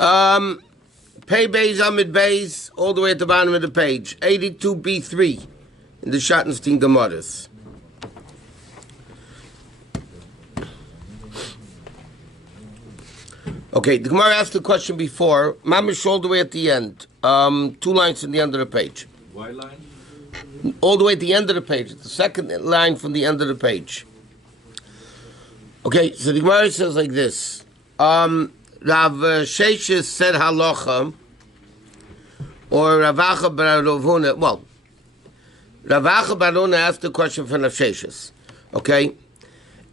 Pay Beis Amid Beis, all the way at the bottom of the page. 82b3 in the Schottenstein Gemaras. Okay, the Gemara asked the question before. Mamish all the way at the end. 2 lines from the end of the page. Why line? All the way at the end of the page. The second line from the end of the page. Okay, so the Gemara says like this. Rav Sheshes said halacha, or Ravacha bar Ravuna. Well, Ravacha bar Ravuna asked the question from Rav Sheshes. Okay?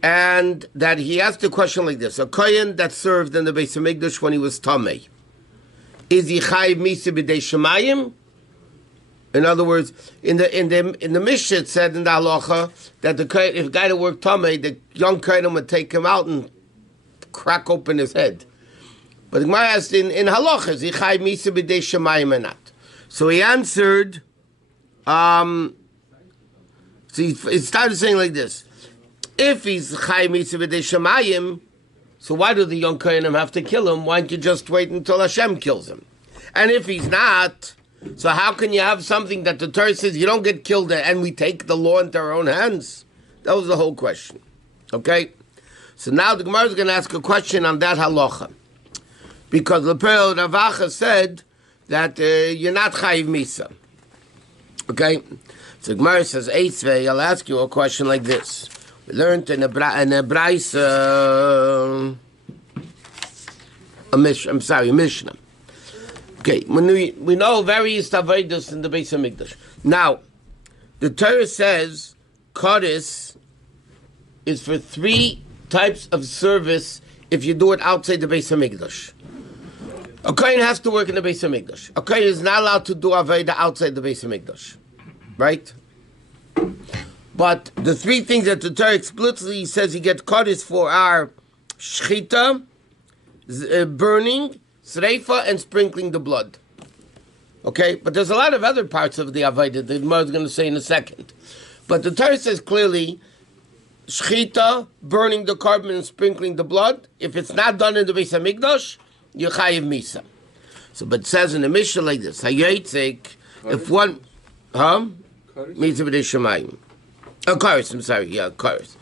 And that he asked the question like this: a kohen that served in the Beis Hamikdash when he was tamei, is he chayiv misa b'dei shemayim? In other words, in the Mishnah it said in the halacha that the kohen, if a guy that worked tamei, the young kohen would take him out and crack open his head. But the Gemara asked in halacha, is he chayiv misa b'dei shemayim or not? So he answered. So he started saying like this. If he's Chai Mitzvah B'dei Shemayim, so why do the young Kohanim have to kill him? Why don't you just wait until Hashem kills him? And if he's not, so how can you have something that the Torah says you don't get killed and we take the law into our own hands? That was the whole question. Okay? So now the Gemara is going to ask a question on that halacha. Because Lepel Ravacha said that you're not Chayiv Misa. Okay? So the Gemara says, Eitzvei, I'll ask you a question like this. We learned in a Bryce, a Mishnah. Okay, we know various avodas in the Beis Hamikdash. Now, the Torah says Kodesh is for 3 types of service if you do it outside the Beis Hamikdash. A kohen has to work in the Beis Hamikdash. A kohen is not allowed to do avodah outside the Beis Hamikdash, right? But the 3 things that the Torah explicitly says he gets Kodesh for are shchita, burning, sreifa, and sprinkling the blood. Okay? But there's a lot of other parts of the Avodah that the Gemara is going to say in a second. But the Torah says clearly, shchita, burning the carbon and sprinkling the blood, if it's not done in the Beis HaMikdash, you're chayiv misa. So, but it says in the Mishnah like this, hayotzek, if one, misa b'dei shemayim. Karis, I'm sorry, karis.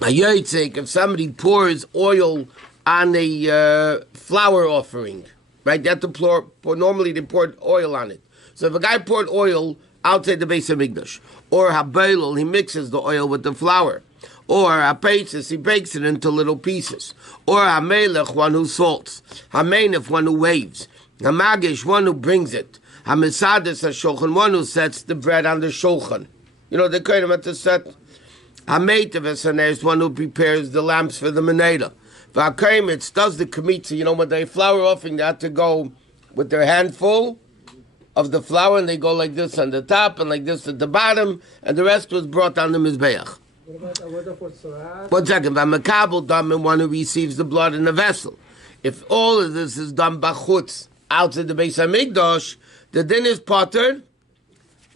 If somebody pours oil on a flower offering, right? They have to pour, normally they poured oil on it. So if a guy poured oil outside the Beis Hamikdash, or habeilul, he mixes the oil with the flour, or hapeitzus, he breaks it into little pieces, or hamelech, one who salts, hamenef, one who waves, hamagish, one who brings it, hamesades hashulchan, one who sets the bread on the shulchan. You know, the kohen at the set. Hameitav is one who prepares the lamps for the meneda. V'akaimitz does the kamitza. You know, when they flour offering, they have to go with their handful of the flour, and they go like this on the top and like this at the bottom, and the rest was brought on the mizbeach. What about avodah for tzara? 1 second. V'makabel dam, and one who receives the blood in the vessel. If all of this is done bachutz outside the Beis Hamikdash, the din is pottered.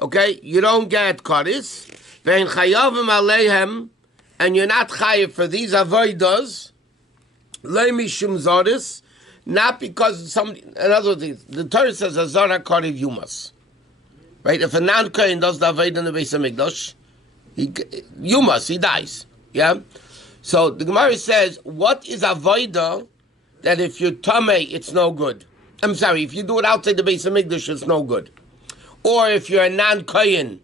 Okay, you don't get Kodesh, ve'en chayavim aleihem, and you're not chayav for these avodas, le mishum zoris, not because somebody. In other words, the Torah says azara kodev yumas, right? If a non-kohen does the avodah in the Beis Hamikdash, he dies. Yeah. So the Gemara says, what is avodah that if you're tamei, it's no good? I'm sorry, if you do it outside the Beis Hamikdash, it's no good. Or if you're a non-kohen.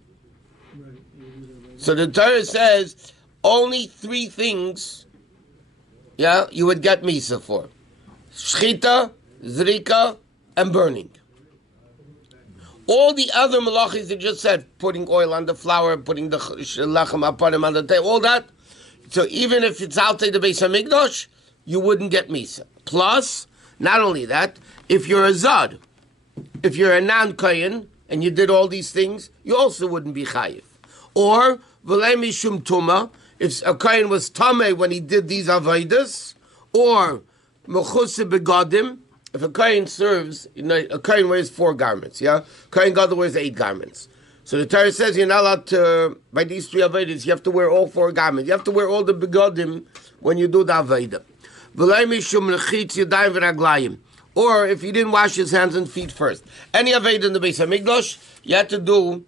So the Torah says only 3 things, you would get misa for: shchita, zrika, and burning. All the other malachis that just said, putting oil on the flour, putting the lachem upon him on the table, all that. So even if it's outside the Beis Hamikdash, you wouldn't get misa. Plus, not only that, if you're a zad, if you're a non-kohen, and you did all these things, you also wouldn't be chayiv. Or, v'lei mishum tuma, if a kohen was tamei when he did these avodas, or mechuse begadim, if a kohen serves, a kohen wears 4 garments, Kohen gadol wears 8 garments. So the Torah says you're not allowed to, by these 3 avodas, you have to wear all 4 garments. You have to wear all the begadim when you do the avodah. V'lei mishum lechitz yadayim v'raglayim. or if he didn't wash his hands and feet first. Any Aved in the Beis HaMikdash, you had to do,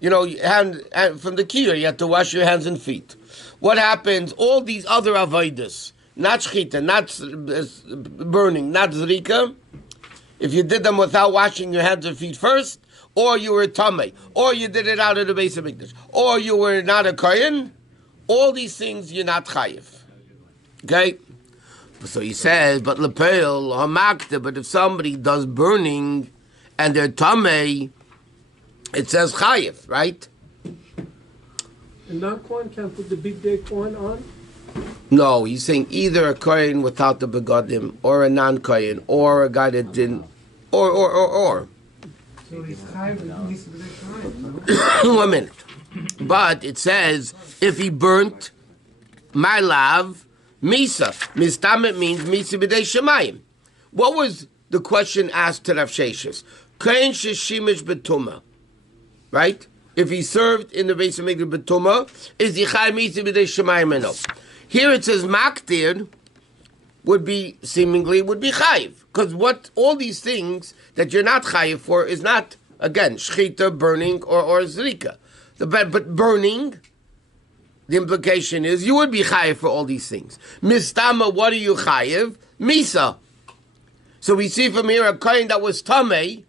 hand from the kiyur, you had to wash your hands and feet. What happens? All these other Avedas, not shchita, not burning, not zrika, if you did them without washing your hands and feet first, or you were tamei, or you did it out of the Beis HaMikdash, or you were not a kohen, all these things you're not chayiv. Okay? So he says, but lepel hamakta, but if somebody does burning and they're tamei, it says chayiv, right? A non-Kohen can't put the big day Kohen on? No, he's saying either a kohen without the begadim, or a non-kohen, or a guy that didn't, or. So he's chayiv and needs to be No? 1 minute. But it says, if he burnt my lav, misa. Mistamet means misa b'dei shemayim. What was the question asked to Rav Sheshes? Kohen sheshimish betuma. Right? If he served in the Beis HaMikdash betuma, is he chayiv misa b'dei shemayim or no? Here it says makdir would be chayiv, because what all these things that you're not chayiv for is not, again, shchita, burning, or zrika. But burning, the implication is you would be chayiv for all these things. Mistama, what are you chayiv? Misa. So we see from here a kohen that was tamei,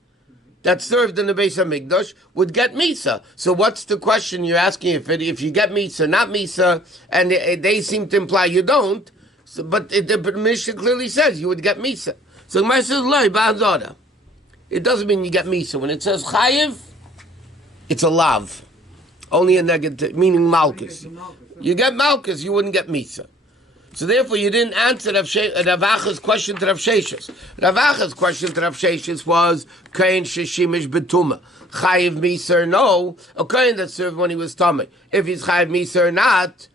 that served in the Beis HaMikdash, would get misa. So what's the question you're asking? If you get misa, not misa, and they seem to imply you don't, but the Mishnah clearly says you would get misa. So Gemara says, Loi ba'azora. It doesn't mean you get misa. When it says chayiv, it's a lav. Only a negative, meaning malchus. You get malchus, you wouldn't get misa. So therefore, you didn't answer Rav Acha's question to Rav Sheshes. Rav Acha's question to Rav Sheshes was, Kohen sheshimish betuma. Chayiv misa or no, a Kohen that served when he was tamei. If he's chayiv misa or not,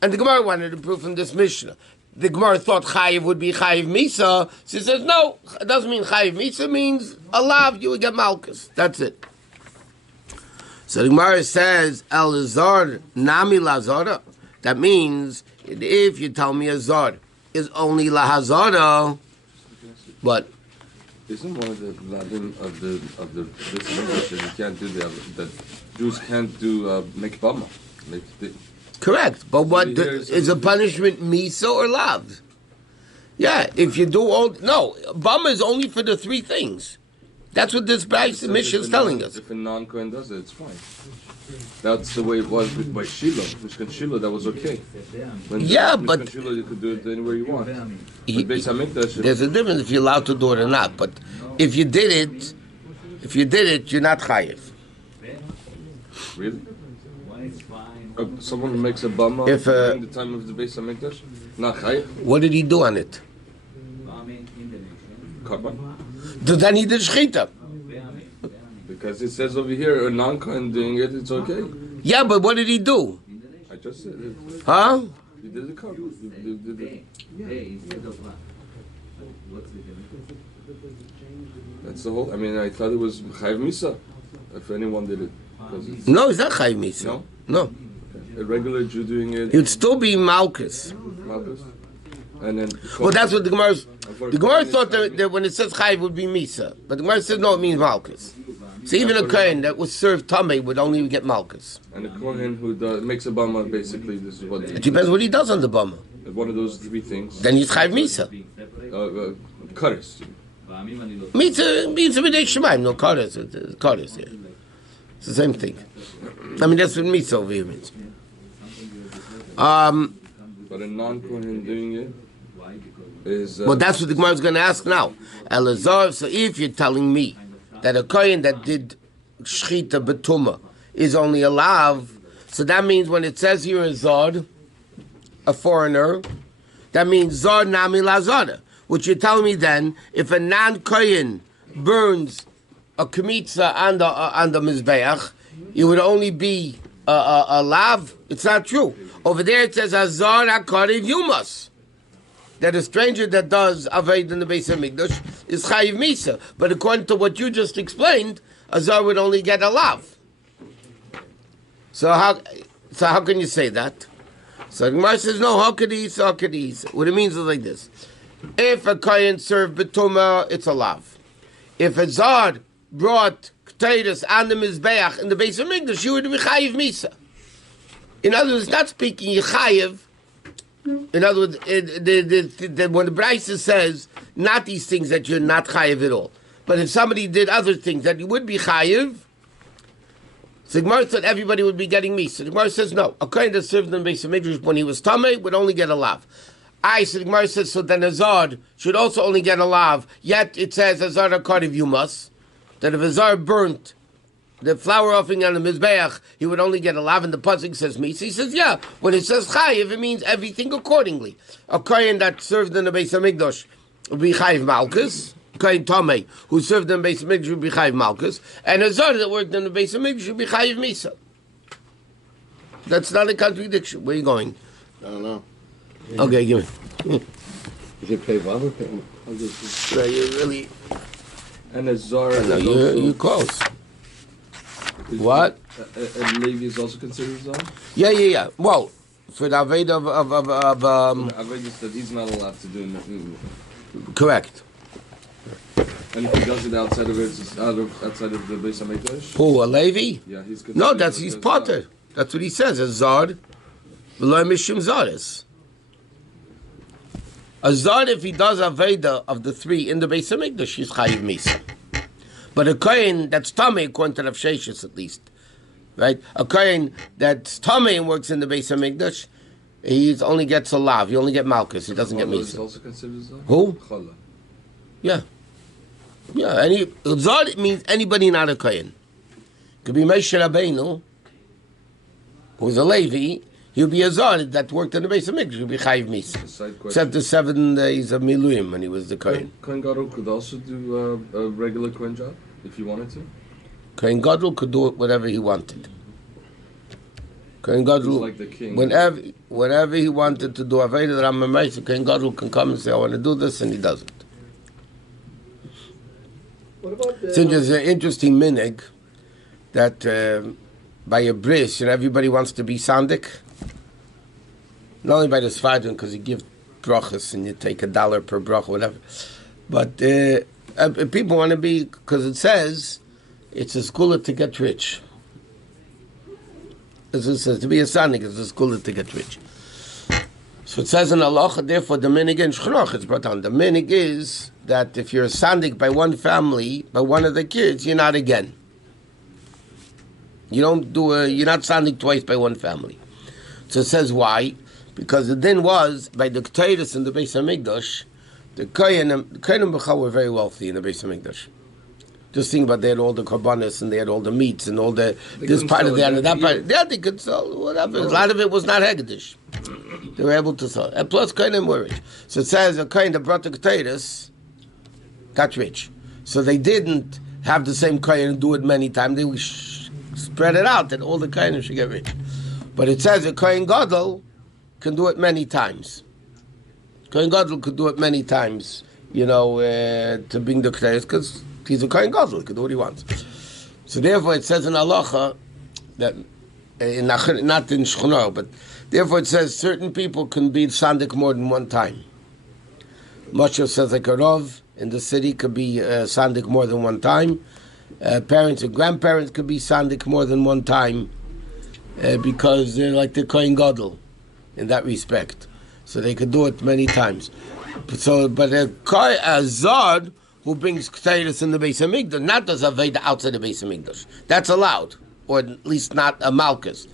and the Gemara wanted to prove from this Mishnah. The Gemara thought chayiv would be chayiv misa. So he says, no, it doesn't mean chayiv misa, means alav, you would get malchus. That's it. So the Gemara says, El-Zar nami la-zara. That means, if you tell me a zar is only la-hazara, what? Isn't one of the ladim of the that you can't do that Jews can't do make bama? Correct, but what is a punishment misa or lav? Yeah, if you do all bama is only for the three things. That's what this Mishnah is telling us. If a non-Kohen does it, it's fine. That's the way it was by Shiloh. Mishkan Shiloh, that was okay. But Shiloh, you could do it anywhere you want. There's a difference if you're allowed to do it or not. But if you did it, you're not chayiv. Really? Someone who makes a bama during the time of the Beis HaMikdash, not chayiv. What did he do on it? Karban. Then he did shchita. Because it says over here, a non-Kohen doing it, it's okay. Yeah, but what did he do? I just said it. Huh? He did the karban. That's the whole. I mean, I thought it was chayiv misa if anyone did it. No, it's not chayiv misa. No. A regular Jew doing it. It would still be malchus. Malchus. And then. Well, that's what the Gemara's. The Gemara thought that when it says chayiv would be misa, but the Gemara says no, it means malchus. So even a kohen that was served tamei would only get malchus. And a kohen who makes a bama, basically, this is what. It depends what he does on the bama. One of those three things. Then he's chayiv misa. Kares. Misa b'dei shemayim. No kares. Kares. Yeah. It's the same thing. I mean that's what misa over here means. But a non-kohen doing it is. Well, that's what the Gemara is going to ask now. Elazar. So if you're telling me that a kohen that did shchita betuma is only a lav, so that means when it says here is zod, a foreigner, that means zod nami lazada. Which you're telling me then, if a non-kohen burns a kmitza on the mizbeach, it would only be a lav. It's not true. Over there it says azar akariv yumas. That a stranger that does Aved in the Beis HaMikdash is Chayiv Misa. But according to what you just explained, Azar would only get a lav. So how can you say that? So the Gemara says, no, how could he? What it means is like this. If a kohen served betuma, it's a lav. If a zard brought potatoes on the mizbeach in the base of Mikdash, you would be chayiv misa. In other words, not speaking chayiv. In other words, when the Brisa says not these things that you're not chayiv at all, but if somebody did other things that you would be chayiv, so the Gemara thought everybody would be getting misa. The Gemara says no. A kohen that served in the base of Mikdash when he was tamei would only get a lav. So the Gemara says, so then a zard should also only get a lav. Yet it says a zard akardiv you must. That if a zard burnt the flour offering on the mizbeach, he would only get a lav. And the pasuk says misa. He says, yeah. When it says chayiv, it means everything accordingly. A kohen that served in the base of Mikdash would be chayiv malchus. Kohen tamei who served in the base of Mikdash would be chayiv malchus, and a zard that worked in the base of Mikdash would be chayiv misa. That's not a contradiction. Where are you going? I don't know. Okay, give me. Is it pay Vav or pay? So you really. And a Zar. No, you're close. What? And Levi is also considered Zar? Yeah. Well, for the Aved of Aved is that he's not allowed to do it. Correct. And if he does it outside of it, outside of the Beis HaMikdash? Who, a Levi? Yeah, he's considered. No, he's potter. That's what he says. A Zard. V'lo mishum zaris. A Zard, if he does Aveda of the three in the Beis HaMikdash, he's chayiv misa. But a kohen that's tamei, according to Rav Sheshes at least, right? A kohen that's tamei and works in the Beis HaMikdash, he only gets a lav. He only get malchus. He doesn't get misa. Is also considered Zar? Who? Chala. Yeah. Zard means anybody not a kohen. Could be Moshe Rabbeinu, who's a Levi. He'll be a Zard that worked in the base of Mikdash. He'll be chayiv misa. Except the 7 days of Miluim when he was the kohen. Kohen Gadol could also do a regular kohen job if he wanted to. Kohen Gadol could do it whatever he wanted. Kohen Gadol, like the king. whenever he wanted to do Aveda that I'm a Moshe, Kohen Gadol can come and say, I want to do this, and he does it. What about the... So there's an interesting minig that by a bris, everybody wants to be sandik. Not only by the Sfardin, because you give brachas and you take $1 per bracha, whatever. But people want to be, because it says, it's a skula to get rich. As it says, to be a sandik is a skula to get rich. So it says in Allah, therefore the minig in Shchroch is brought down. The minig is that if you're a sandik by one family, by one of the kids, you're not again. You're not sandik twice by one family. So it says why? Because the din was, by the Keteiros in the Beis HaMikdash, the Kohen and Bechal were very wealthy in the Beis HaMikdash. Just think about, they had all the korbanos and they had all the meats and all the, this part of the other, that part. Yeah, they could sell whatever. A lot of it was not Haggadah. They were able to sell. And plus, Kohen were rich. So it says, a Kohen that brought the Keteiros got rich. So they didn't have the same Kohen and do it many times. They spread it out that all the Kohen should get rich. But it says a Kohen Gadol can do it many times. Kohen Gadol could do it many times, to bring the Keteiros, because he's a Kohen Gadol, he can do what he wants. So therefore it says in Halacha, that, not in Shchonor, but therefore it says certain people can be sandik more than one time. Moshe says like a Rav in the city could be sandik more than one time. Parents and grandparents could be sandik more than one time, because they're like the Kohen Gadol in that respect. So they could do it many times. But a Zard who brings Keteiros in the Beis HaMikdash, not does Aveda outside the Beis HaMikdash. That's allowed, or at least not a Malchus.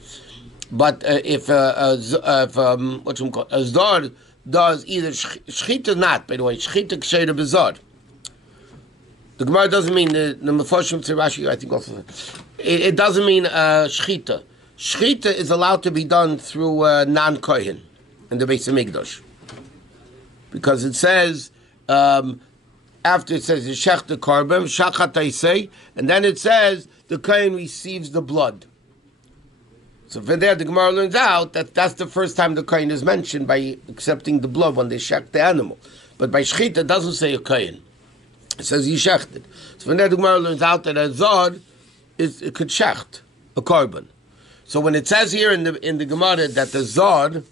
But if a Zard does either Shchita, not, by the way, Shchita Ksheira B'Zard. The Gemara doesn't mean, the Mefoshim Tzirashi, I think also, it doesn't mean Shchita. Shchita is allowed to be done through non-Kohen in the Beis HaMikdash. Because it says, after it says, Yeshech the Korban, Shachat Taisei, and then it says, the Kohen receives the blood. So from there, the Gemara learns out that that's the first time the Kohen is mentioned by accepting the blood when they shech the animal. But by Shchita, it doesn't say a Kohen. It says Yeshechted. So from there, the Gemara learns out that a Zod it could shecht, a Korban. So when it says here in the Gemara that the Zod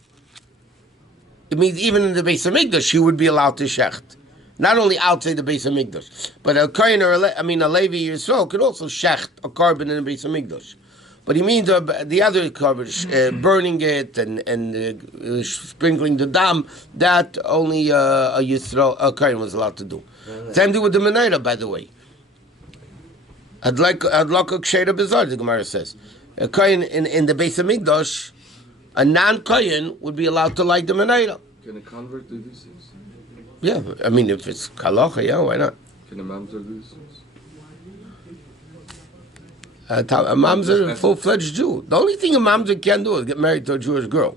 It means even in the Beis Hamikdash, she would be allowed to shecht. Not only outside the Beis Hamikdash, but a Kohen or a Levi Yisrael could also shecht a carbon in the Beis Hamikdash. But he means the other carbon, burning it and sprinkling the dam, that only a Kohen was allowed to do. Really? Same thing with the menorah, by the way. I'd like a ksheira bizarre, the Gemara says. A Kohen in the Beis Hamikdash, a non-Kohen would be allowed to light the menorah. Can a convert do these things? Yeah, I mean, if it's halacha, yeah, why not? Can a mamzer do these things? A mamzer is a full-fledged Jew. The only thing a mamzer can do is get married to a Jewish girl.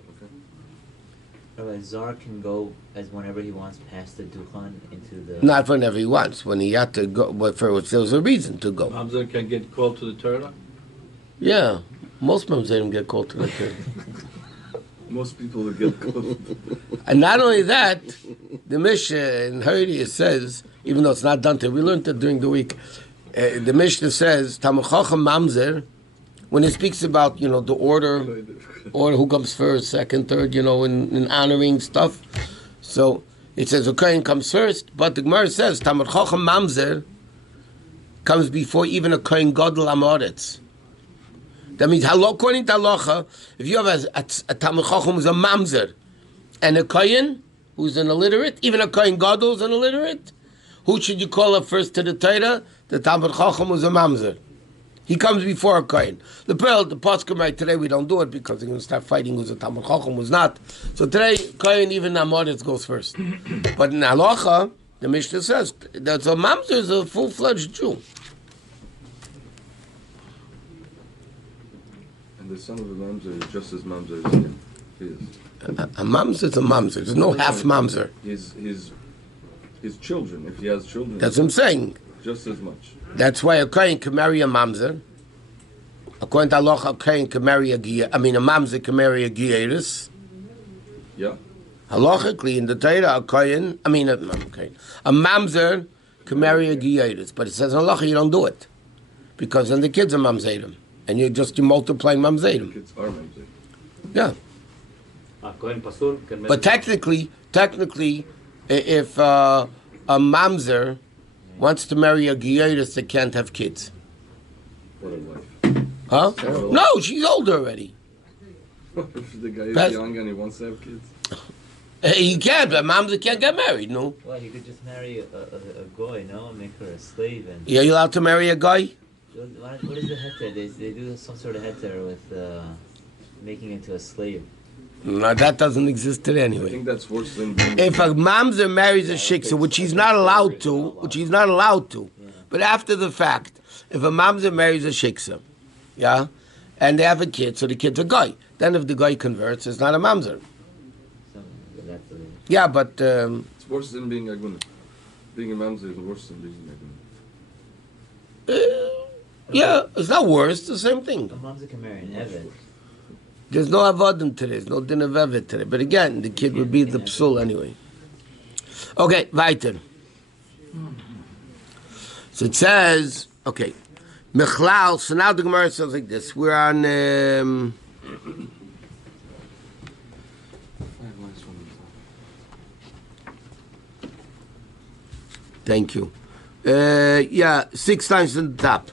Rabbi, Zar can go as whenever he wants past the Duchan into the... Not whenever he wants. When he had to go, but there was a reason to go. Mamzer can get called to the Torah? Yeah, most mamzerim get called to the Torah. Most people will get called. And not only that, the Mishnah in Haredi says, even though it's not done today, we learned it during the week. The Mishnah says, Talmid Chacham Mamzer, when it speaks about, the order who comes first, second, third, in honoring stuff. So it says a Kohen comes first, but the Gemara says, Talmid Chacham Mamzer comes before even a Kohen Gadol Amoretz. That means, according to halacha, if you have a Talmid Chacham who's a mamzer, and a Kohen who's an illiterate, even a Kohen Gadol who's an illiterate, who should you call up first to the Torah? The Talmid Chacham who's a mamzer. He comes before a Kohen. The Pasuk right today, we don't do it because they're going to start fighting who's a Talmid Chacham, who's not. So today, Kohen, even Amoritz goes first. But in halacha, the Mishnah says that a mamzer is a full-fledged Jew. The son of a mamzer is just as mamzer as him. He is. A mamzer is a mamzer. There's no half mamzer. His children, if he has children. That's what I'm saying. Just as much. That's why a Kohen can marry a mamzer. According to Allah, a Kohen can marry a mamzer can marry a gieris. Yeah. Halachically, in the Torah, a mamzer can marry a gieris. But it says in halacha you don't do it. Because then the kids are mamzerim. And you're multiplying mamzerim. Kids are mamzerim. Yeah. But technically, if a mamzer wants to marry a gieris that can't have kids. What a wife. Huh? No, she's older already. If the guy is young and he wants to have kids. He can, but mamzer can't get married, no? Well, he could just marry a goy, no? And make her a slave. And Yeah, you allowed to marry a guy? what is the heter? They do some sort of heter with making it into a slave. No, that doesn't exist today I anyway. think that's worse than being... If a mamzer marries a shiksa, which he's not allowed to, but after the fact, if a mamzer marries a shiksa, yeah, and they have a kid, so the kid's a guy, then if the guy converts, it's not a mamzer. Yeah, but... it's worse than being aguna. Being a mamzer is worse than being aguna. Yeah, it's not worse, it's the same thing. A mamzer can marry an eved. There's no avodim today, there's no din of evet today. But again, the kid would be the psul anyway. Okay, weiter. So it says, okay, Mechlal, so now the Gemara says like this. We're on... thank you. 6 times in the top.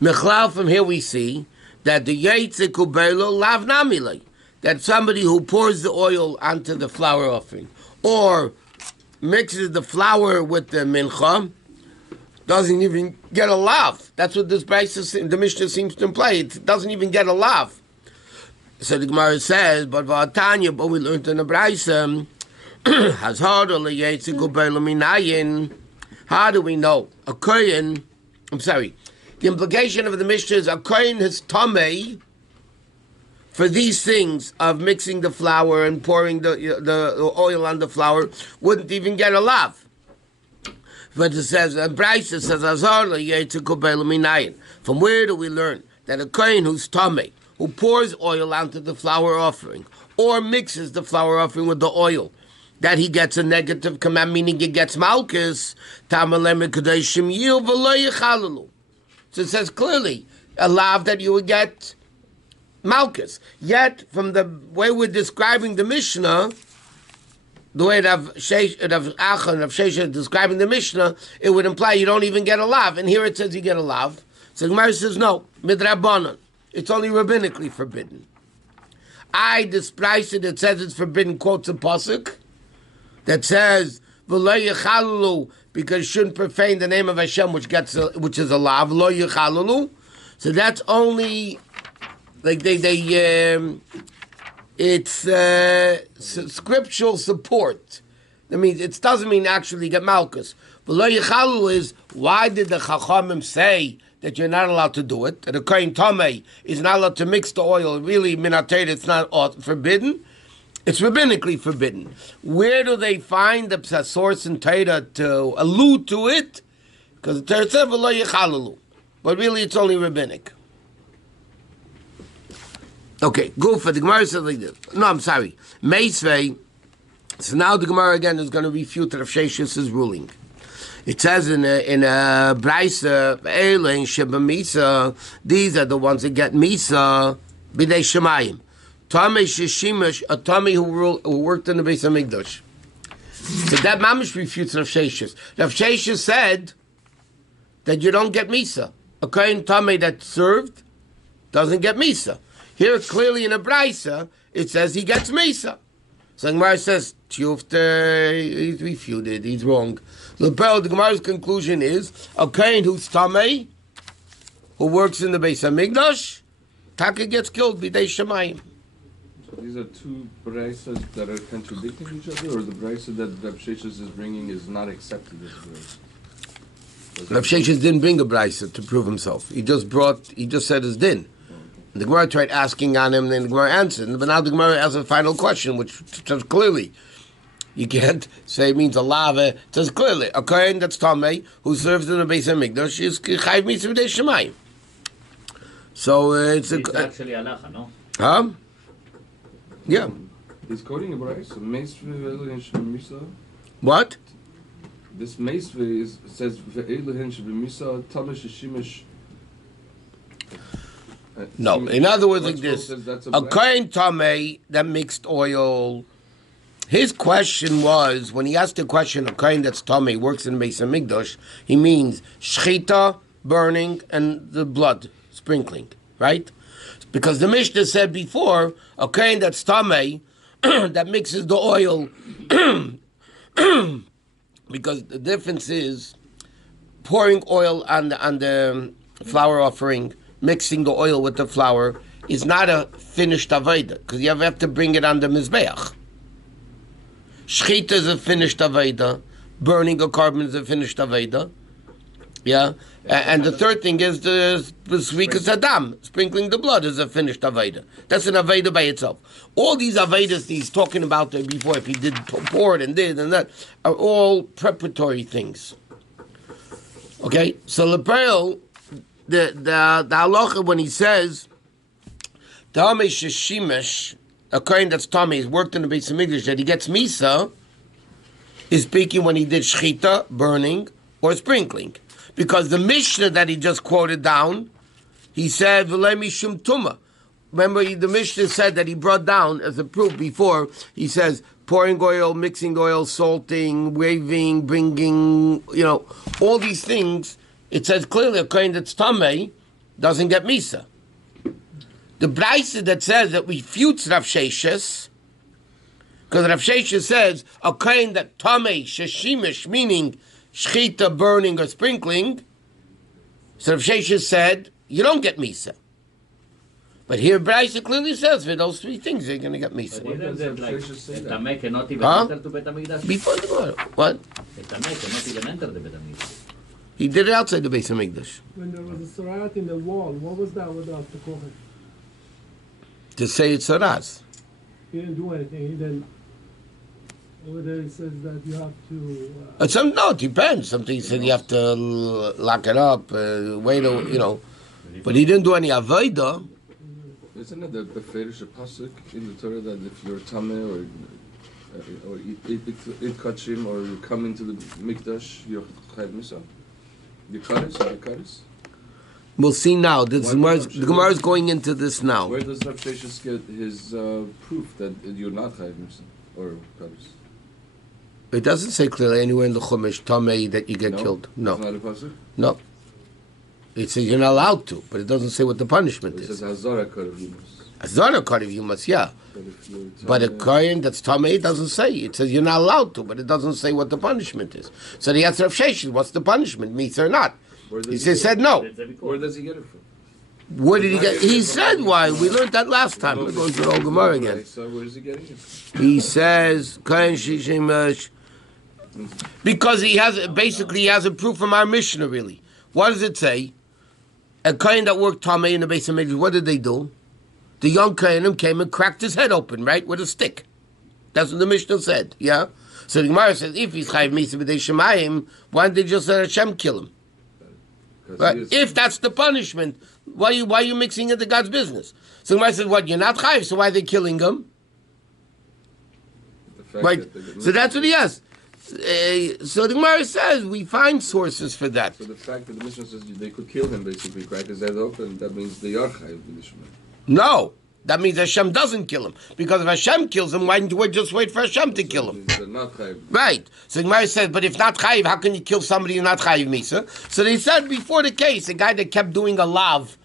Mechlal, from here we see that the Yaitze Kubelo Lav Namile, that somebody who pours the oil onto the flour offering or mixes the flour with the mincha doesn't even get a lav. That's what this the Mishnah seems to imply. It doesn't even get a lav. So the Gemara says, but we learned in the Braisa, Hazhar le Yaitze Kubelo Minayin. How do we know? A Kohen, the implication of the Mishnah is a Kohen is tamei for these things of mixing the flour and pouring the oil on the flour, wouldn't even get a lav. But it says, Bryce says, Azar le'yetzu kubel minayin. From where do we learn that a Kohen who's tamei, who pours oil onto the flour offering, or mixes the flour offering with the oil, that he gets a negative command, meaning he gets malchus, tamalem kedeshim yil v'lo yichalalu. So it says clearly, a lav that you would get malchus. Yet, from the way we're describing the Mishnah, the way Rav Acha and Rav Shesha is describing the Mishnah, it would imply you don't even get a lav. And here it says you get a lav. So Gemara says, no, midrabanan. It's only rabbinically forbidden. This price that says it's forbidden quotes a pasuk that says, V'lo yechalulu, because you shouldn't profane the name of Hashem, which is a lav, lo yechalulu. So that's only, like it's scriptural support. That means it doesn't mean actually get malchus. But lo yichalu is, why did the Chachamim say that you're not allowed to do it? That a kohen tamei is not allowed to mix the oil. Really, minatayt, it's not forbidden. It's rabbinically forbidden. Where do they find the source in Torah to allude to it? Because the Torah says lo yichalu, but really it's only rabbinic. Okay, go for the Gemara says like this. No, I'm sorry. Meisvei. So now the Gemara again is going to refute Rav Shesh's ruling. It says in a Braisa, Eilein Sheba Misa, these are the ones that get Misa, B'dei Shemayim. Tomei Sheshimesh, a Tomei who worked in the Beis HaMikdash. So that mamish refutes Rav Sheshes. Rav Sheshes said that you don't get Misa. A Kohen Tomei that served doesn't get Misa. Here, clearly in a Braisa, it says he gets Misa. So the Gemara says, he's refuted, he's wrong. The Gemara's conclusion is, a Kohen who's Tamei, who works in the Beis HaMikdash, Taka gets killed, B'dei Shemayim. So these are two Braisas that are contradicting each other, or the Braisa that Rav Sheshes is bringing is not accepted as Braisa? Rav Sheshes didn't bring a Braisa to prove himself. He just said his din. The Gemara tried asking on him, and the Gemara answered. But now the Gemara has a final question, which says clearly, you can't say it means a lava. It says clearly, a kohen that's tamei who serves in the Beis HaMikdash is chayv mitzvah b'dei shemayim. So it's actually halacha, no? Huh? Yeah. He's quoting a Braisa. Meisvei Shemisa. What? This Meisvei says Ve'elehin Shemisa Tamei Sheshimesh. No, in other words, like this, a kohen tamei that mixed oil. His question was, when he asked the question, a kohen that's tamei works in the Beis HaMikdash, he means shchita, burning, and the blood sprinkling, right? Because the Mishnah said before, a kohen that's tamei that mixes the oil, because the difference is pouring oil on the flour offering, mixing the oil with the flour, is not a finished Aveda, because you have to bring it on the Mizbeach. Shchita is a finished Aveda, burning a carbon is a finished Aveda. Yeah? And the third thing is the Srikas Adam, sprinkling the blood is a finished Aveda. That's an Aveda by itself. All these Avedas he's talking about there before, if he did pour it and did and that, are all preparatory things. Okay? So Lepeil, the halacha when he says Tamei Sheshimesh, a kohen that's Tamei, he's worked in the Beis HaMikdash, that he gets Misa, is speaking when he did Shchita, burning, or sprinkling. Because the Mishnah that he just quoted down, he said V'lei Mishum Tumah. Remember, the Mishnah said that he brought down as a proof before, he says pouring oil, mixing oil, salting, waving, bringing, all these things. It says clearly a kohen that's tamei doesn't get misa. The Braisa that says that refutes Rav Sheshes, because Rav Sheshes says a kohen that tamei sheshimish, meaning shchita, burning or sprinkling. So Rav Sheshes said you don't get misa. But here Braisa clearly says for those three things you're going to get misa. But isn't it like tamei cannot even enter to Bet HaMikdash? Before the Gemara, what? Tamei cannot even enter the Bet HaMikdash. He did it outside the Beis HaMikdash. When there was a sarat in the wall, what was that without the kohen? To say it's saras. He didn't do anything. He didn't. Over there it says that you have to... No, it depends. Something he said you have to lock it up, wait, But he didn't do any avodah. Isn't it the Ferish Pasuk in the Torah that if you're Tameh or eat kachim or you come into the Mikdash, you're Chayv Misa? Yikaris? We'll see now. The Gemara is going into this now. Where does Rav Sheshes get his proof that you're not Chayv Misa or Karis? It doesn't say clearly anywhere in the Chumash, Tamei, that you get killed. No. It's not a pasuk? No. It says you're not allowed to, but it doesn't say what the punishment It is. says Hazara Karav Yumas. Azara Karev, you must, yeah. But if you're But a Kohen that's Tamei, it doesn't say. It says you're not allowed to, but it doesn't say what the punishment is. So the answer of Sheshes, what's the punishment, Misa or not? Where does He get said it? no. Where does he get it from? Where did he get? He said why. We learned that last time. We're going to the old Gemara again. So where is he getting it? He says Kohen Shishim because he has a proof from our Mishnah. Really, what does it say? A Kohen that worked Tamei in the base of Midrash, what did they do? The young Kohenim came and cracked his head open, right, with a stick. That's what the Mishnah said. Yeah. So the Gemara says, if he's chayiv misa b'dei shemayim, why didn't they just let Hashem kill him? Right? If that's the punishment, why are you mixing into God's business? So the Gemara says, what, you're not chayiv, so why are they killing him? Right. So that's what he has. So the Gemara says, we find sources for that. So the fact that the Mishnah says they could kill him, basically, crack his head open, that means they are chayiv b'dei shemayim. No. That means Hashem doesn't kill him. Because if Hashem kills him, why didn't we just wait for Hashem to kill him? They're not chayiv. Right. So the Gemara says, but if not chayiv, how can you kill somebody who's not chayiv misa? So they said before the case, a guy that kept doing a lav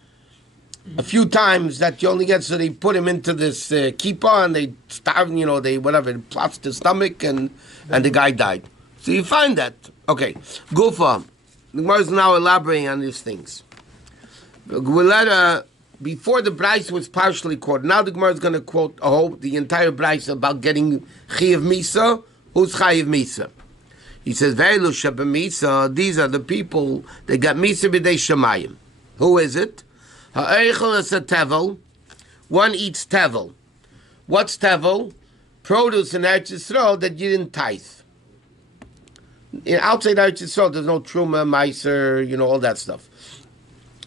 a few times that you only get, so they put him into this kippah and they starve, they whatever, plots his stomach and the guy died. So you find that. Okay. Gufa. The Gemara is now elaborating on these things. Before the Bryce was partially quoted, now the Gemara is going to quote the entire Bryce about getting Chayiv Misa. Who's Chayiv Misa? He says, Veilu Sheba Misa, these are the people that got Misa b'dei Shemayim. Who is it? Ha'eichel is a tevel. One eats tevel. What's tevel? Produce in Eretz Yisrael that you didn't tithe. Outside Eretz Yisrael, there's no Truma, Meiser, all that stuff.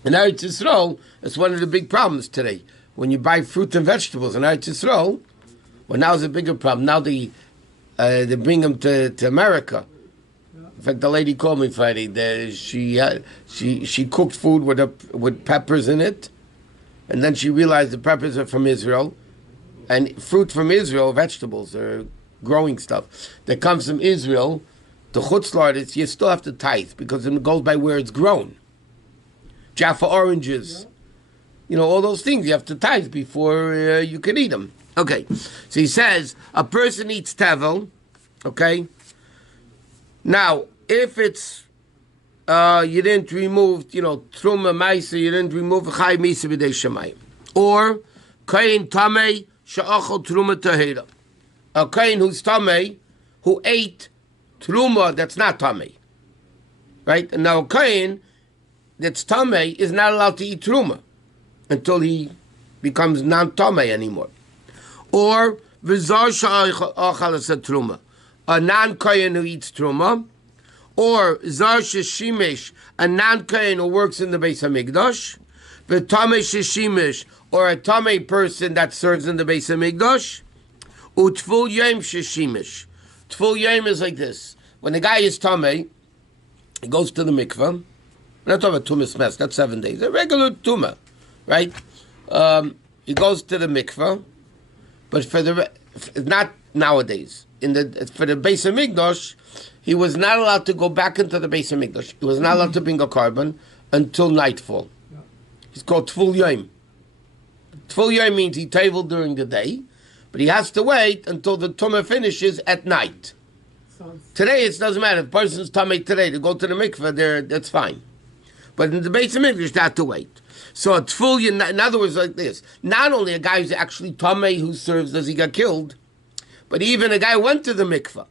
In Eretz Yisrael, it's one of the big problems today. When you buy fruit and vegetables in Eretz Yisrael, well, now it's a bigger problem. Now they bring them to America. In fact, the lady called me Friday. She cooked food with peppers in it, and then she realized the peppers are from Israel, and fruit from Israel, vegetables or growing stuff that comes from Israel. The chutz la'aretz, you still have to tithe because it goes by where it's grown. Jaffa oranges, all those things you have to tithe before you can eat them. Okay, so he says a person eats tevel. Okay, now if it's you didn't remove truma ma'isa, you didn't remove chayiv misa b'dei shemayim, or kain tamei she'achol truma tahira, a kain who's tamei who ate truma that's not tamei, right? And now a kain that's tamei is not allowed to eat truma until he becomes non-tamei anymore. Or v'zar she'achal truma, a non-kohen who eats truma, or zar sheshimish, a non-kohen who works in the Beis Hamikdash, v'tamei sheshimish, or a tamei person that serves in the Beis Hamikdash, u'tful yom sheshimish. Tful yom is like this: when the guy is tamei, he goes to the mikveh. We're not talking about tumas mess. That's 7 days. A regular tumah, right? He goes to the mikveh, but not nowadays. For the Beis Hamikdash, he was not allowed to go back into the Beis Hamikdash. He was not allowed to bring a carbon until nightfall. He's called Tful Yom. Tful Yom means he tabled during the day, but he has to wait until the tumah finishes at night. Today it doesn't matter. If a person's tummy today to go to the mikveh, that's fine. But in the Beis Hamikdash, they have to wait. So a tful, in other words, like this: not only a guy who's actually tamei who serves as he got killed, but even a guy who went to the mikveh,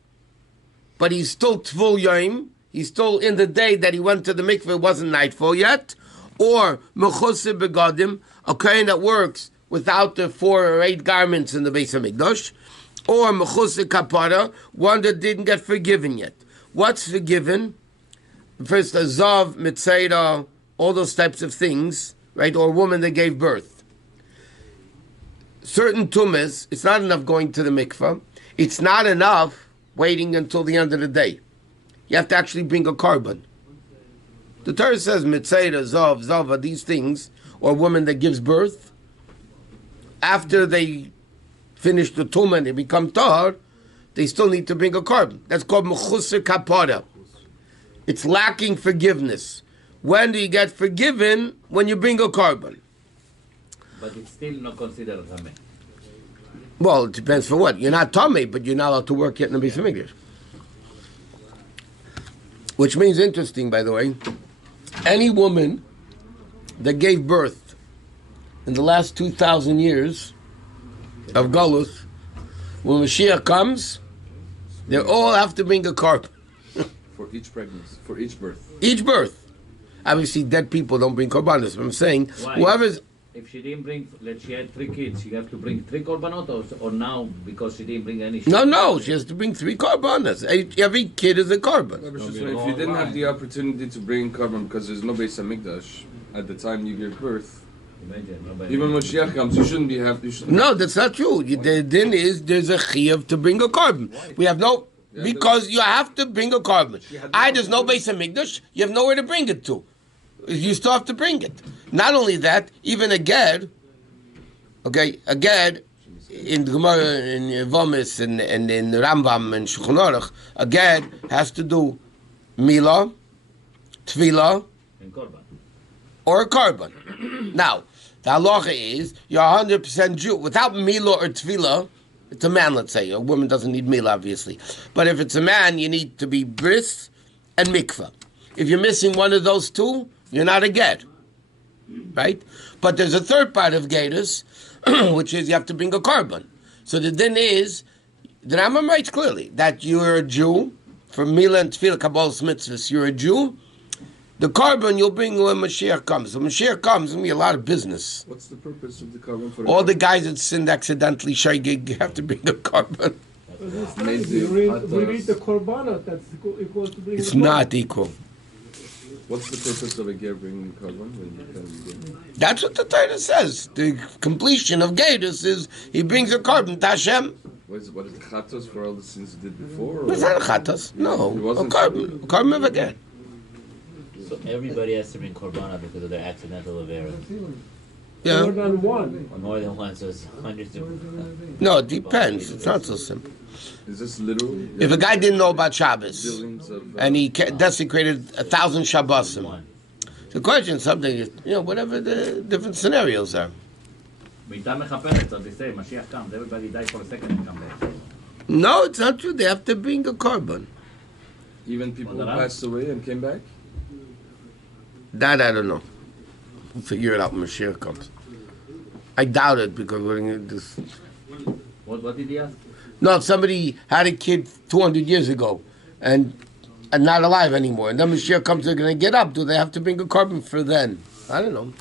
but he's still tful yom. He's still in the day that he went to the mikveh. It wasn't nightfall yet. Or mechuseh begadim, a kohen that works without the 4 or 8 garments in the Beis Hamikdash. Or mechuseh kapara, one that didn't get forgiven yet. What's forgiven? First, a zav, mitzayra, all those types of things, right? Or a woman that gave birth. Certain tumas, it's not enough going to the mikveh. It's not enough waiting until the end of the day. You have to actually bring a carbon. The Torah says mitzayra, zav, zava, these things, or a woman that gives birth. After they finish the tumah and they become tahar, they still need to bring a carbon. That's called mechusar kapara. It's lacking forgiveness. When do you get forgiven? When you bring a carbon. But it's still not considered Tameh. Well, it depends for what. You're not Tomei, but you're not allowed to work yet in the Beis HaMikdash. Which means, interesting, by the way, any woman that gave birth in the last 2,000 years of Golus, when Mashiach comes, they all have to bring a carbon. For each pregnancy, for each birth. Each birth. Obviously, dead people don't bring korbanos. But I'm saying, Why? whoever's... If she didn't bring, let's she had 3 kids, she have to bring 3 korbanot, or now because she didn't bring any. No, she has to bring 3 korbanos. Every kid is a korban. If you didn't have the opportunity to bring carbon because there's no Beis HaMikdash at the time you give birth, Imagine, nobody. even when Mashiach comes, you shouldn't be No, that's not true. The din is there's a chiyuv to bring a carbon. We have no... Because you have to bring a carbon. There's no Beis HaMikdash, you have nowhere to bring it to. You still have to bring it. Not only that, even a ged, okay, a ged in Gemara, in Vomis, and in Rambam, and Shulchan Aruch, a ged has to do milah, tefillah, And korban. or a carbon. Now, the halacha is you're 100% Jew. Without milah or tefillah, it's a man, let's say. A woman doesn't need milah, obviously. But if it's a man, you need to be bris and mikvah. If you're missing one of those two, you're not a ged. Right? But there's a third part of gedus, which is you have to bring a carbon. So the din is, the Rambam writes clearly that you're a Jew, for milah and tefillah, kabbalas mitzvahs, you're a Jew. The carbon you'll bring when Mashiach comes. When Mashiach comes, there'll be a lot of business. what's the purpose of the carbon for All the guys that sinned accidentally, shaygig, have to bring a carbon. Maybe We read the korbanot, that's equal to bring It's the not equal. What's the purpose of a ger bringing carbon when you can get? That's what the Torah says. The completion of gedus is he brings a carbon to Hashem. What is the chatos for all the sins you did before? It's not a chatas. It No, a wasn't- carbon. A carbon of a ged. So everybody has to bring korbanah because of their accidental avera. More Yeah. than one. Or more than one, so it's hundreds of. No, it depends. It's not so simple. Is this literal? If a guy didn't know about Shabbos Billions of, and he desecrated 1,000 Shabbosim, One. the question is something, whatever the different scenarios are. Mitzvah mechaperet, so they say, Mashiach comes, everybody dies for a second and come back. No, it's not true. They have to bring a carbon. even people who Well, that- passed away and came back? That I don't know. We'll figure it out when Mashiach comes. I doubt it because we're going to this. What did he ask? No, if somebody had a kid 200 years ago and not alive anymore, and then Mashiach comes, they're going to get up. Do they have to bring a carbon for then? I don't know.